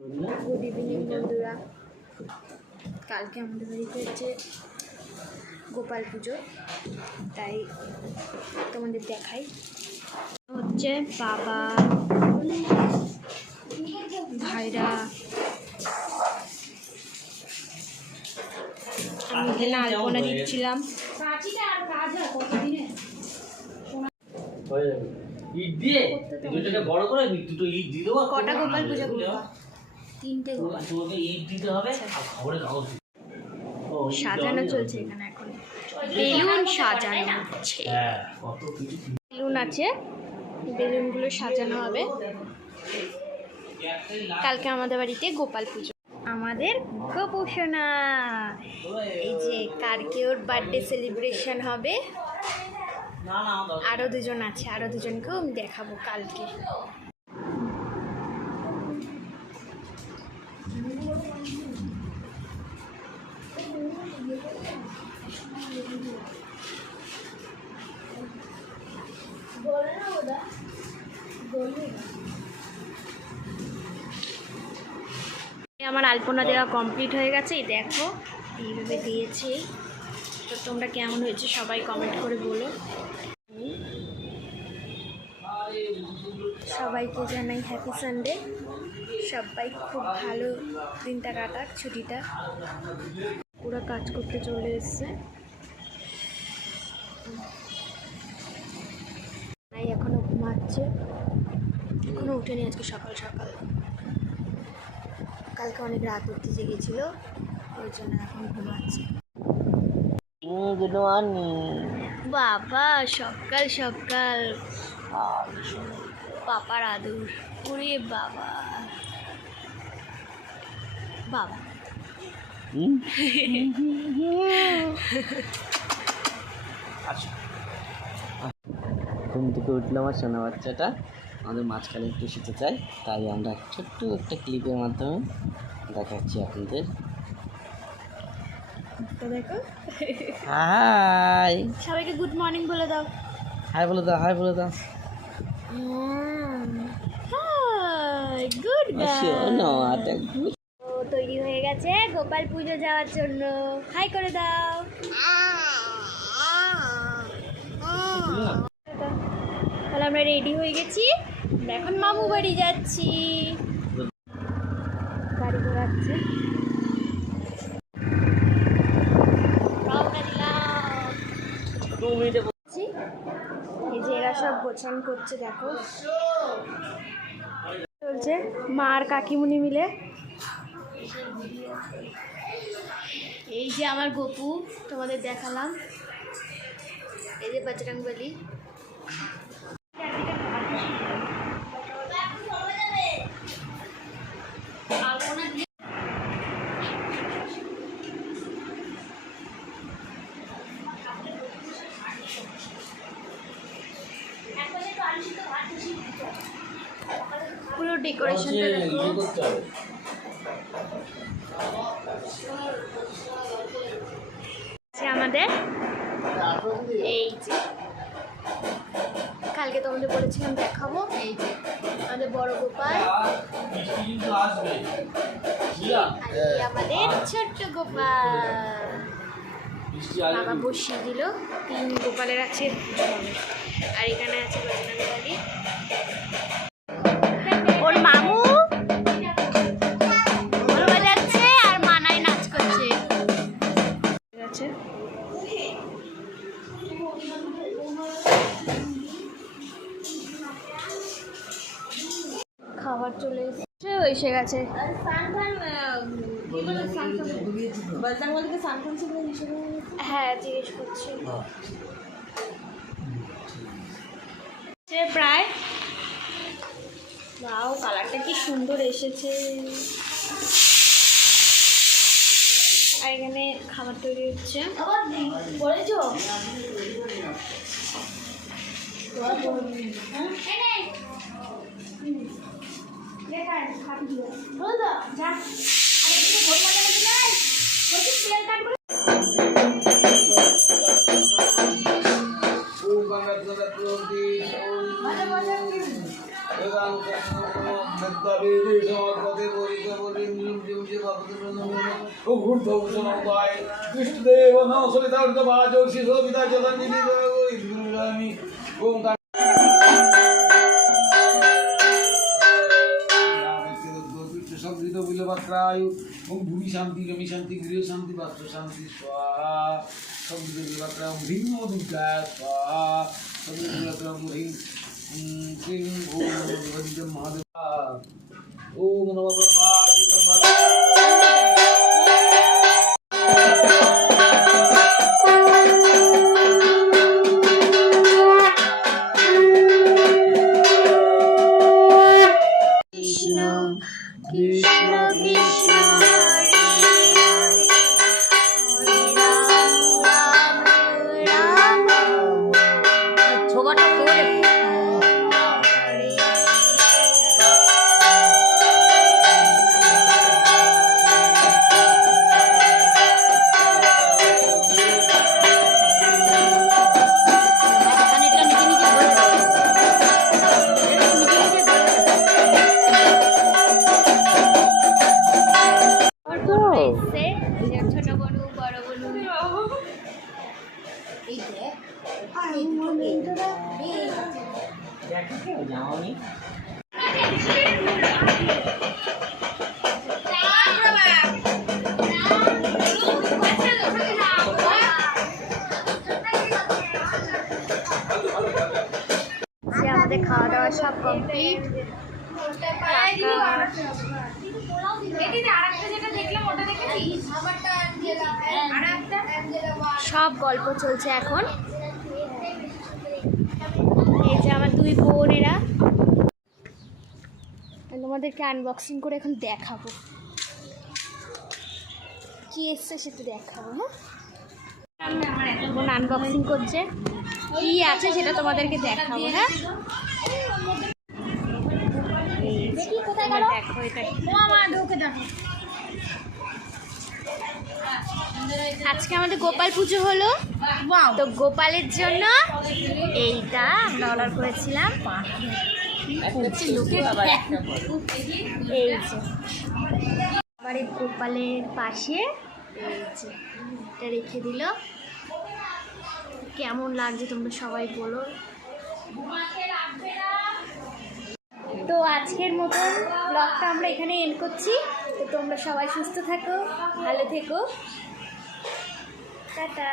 Good evening বন্ধুরা। কালকে আমাদের বাড়িতে হচ্ছে গোপাল পুজো, তাই তোমাদের দেখাই। হচ্ছে বাবা, ভাইরা, আমি এখানে আলপনা দিচ্ছিলাম। কটা গোপাল পূজা করবো? 3টে গোপাল। সাজানো চলছে এখানে, এখন বেলুন সাজানো হচ্ছে। বেলুন আছে, বেলুনগুলো সাজানো হবে। কালকে আমাদের বাড়িতে গোপাল পুজো। আমাদের গোপোষণা, এই যে কালকে ওর বার্থডে সেলিব্রেশন হবে। আরো দুজন আছে, আরো দুজনকেও আমি দেখাবো কালকে। আমার আলপনা দেওয়া কমপ্লিট হয়ে গেছে। এই দেখো এইভাবে দিয়েছি। তো তোমরা কেমন হয়েছে সবাই কমেন্ট করে বলো। সবাইকে জানাই হ্যাপি সানডে। সবাই খুব ভালো দিনটা কাটাক, ছুটিটা। পুরো কাজ করতে চলে এসছে। এখনো ঘুমাচ্ছে, এখনো উঠেনি। আজকে সকাল সকাল, কালকে অনেক রাত অবধি জেগেছিল, ওই জন্য এখন ঘুমাচ্ছে। বাবা সকাল সকাল পাপার আদর। ওরে বাবা বাবা ঘুম থেকে উঠলো আমার সোনা বাচ্চাটা, আমাদের মাঝখানে একটু শুতে চাই, তাই আমরা ছোট্ট একটা ক্লিপের মাধ্যমে দেখাচ্ছি আপনাদের। দেখো, হাই, সবাইকে গুড মর্নিং বলে দাও। হাই বলে দাও, হাই বলে দাও। হাই, গুড সোনাটা গুড। ও তৈরি হয়ে গেছে গোপাল পুজো যাওয়ার জন্য। হাই করে দাও। তাহলে আমরা রেডি হয়ে গেছি, এখন মামু বাড়ি যাচ্ছি। গাড়ি ঘোরাচ্ছে, এই যে এরা সব গোছান করছে। দেখো চলছে মা আর কাকিমুনি মিলে। এই যে আমার গপু, তোমাদের দেখালাম। এই যে বজরংবলী। পুরো ডেকোরেশনটা দেখো। আমাদের এই যে কালকে তোমাদের বলেছিলাম দেখাবো, এই যে আমাদের বড় গোপাল, আমাদের ছোট্ট গোপাল। বাবা বসিয়ে দিল। 3 গোপালের আছে, আর এখানে আছে বজরংবলী, ওর মামু ঢোল বাজাচ্ছে আর মানায় নাচ করছে। খাবার চলে এসে গেছে। হ্যাঁ জিজ্ঞেস করছি প্রায়। বাও, কালারটা কি সুন্দর এসেছে। আর এখানে খাবার তৈরি হচ্ছে। विष्णुदेव नमः सवितार्धभाजो शिशोभिता चलन्निधि ओम संगीत बिलवक्रायु ओम भूमि शांति गमि शांति गृह शांति वास्तु शांति स्वाहा संगीत बिलवक्रायु भिन्नो दुर्गा स्वाहा संगीत बिलवक्रायु ह्रीं क्लीं ओम नमः महादेव ओम नमः ब्रह्मादि কৃষ্ণ কৃষ্ণ হরে হরে রাম রাম ছোগাটা করে ছোট বনু বড় বনু আমাদের খাওয়া দাওয়া সব কমপ্লিট। সব গল্প চলছে এখন। এই যে আমার দুই বোনেরা, তোমাদেরকে আনবক্সিং করে এখন দেখাবো কি এসছে, সেটা দেখাবো। হ্যাঁ, বোন আনবক্সিং করছে, কি আছে সেটা তোমাদেরকে দেখাবো। হ্যাঁ, দেখো এটা আজকে আমাদের গোপাল পুজো হলো, তো গোপালের জন্য এইটা আমরা অর্ডার করেছিলাম। এই যে বাড়ির গোপালের পাশে এই যে এটা রেখে দিল। কেমন লাগছে তোমরা সবাই বলো। তো আজকের মতন ব্লগটা আমরা এখানে এন্ড করছি। তো তোমরা সবাই সুস্থ থাকো, ভালো থেকো, টাটা।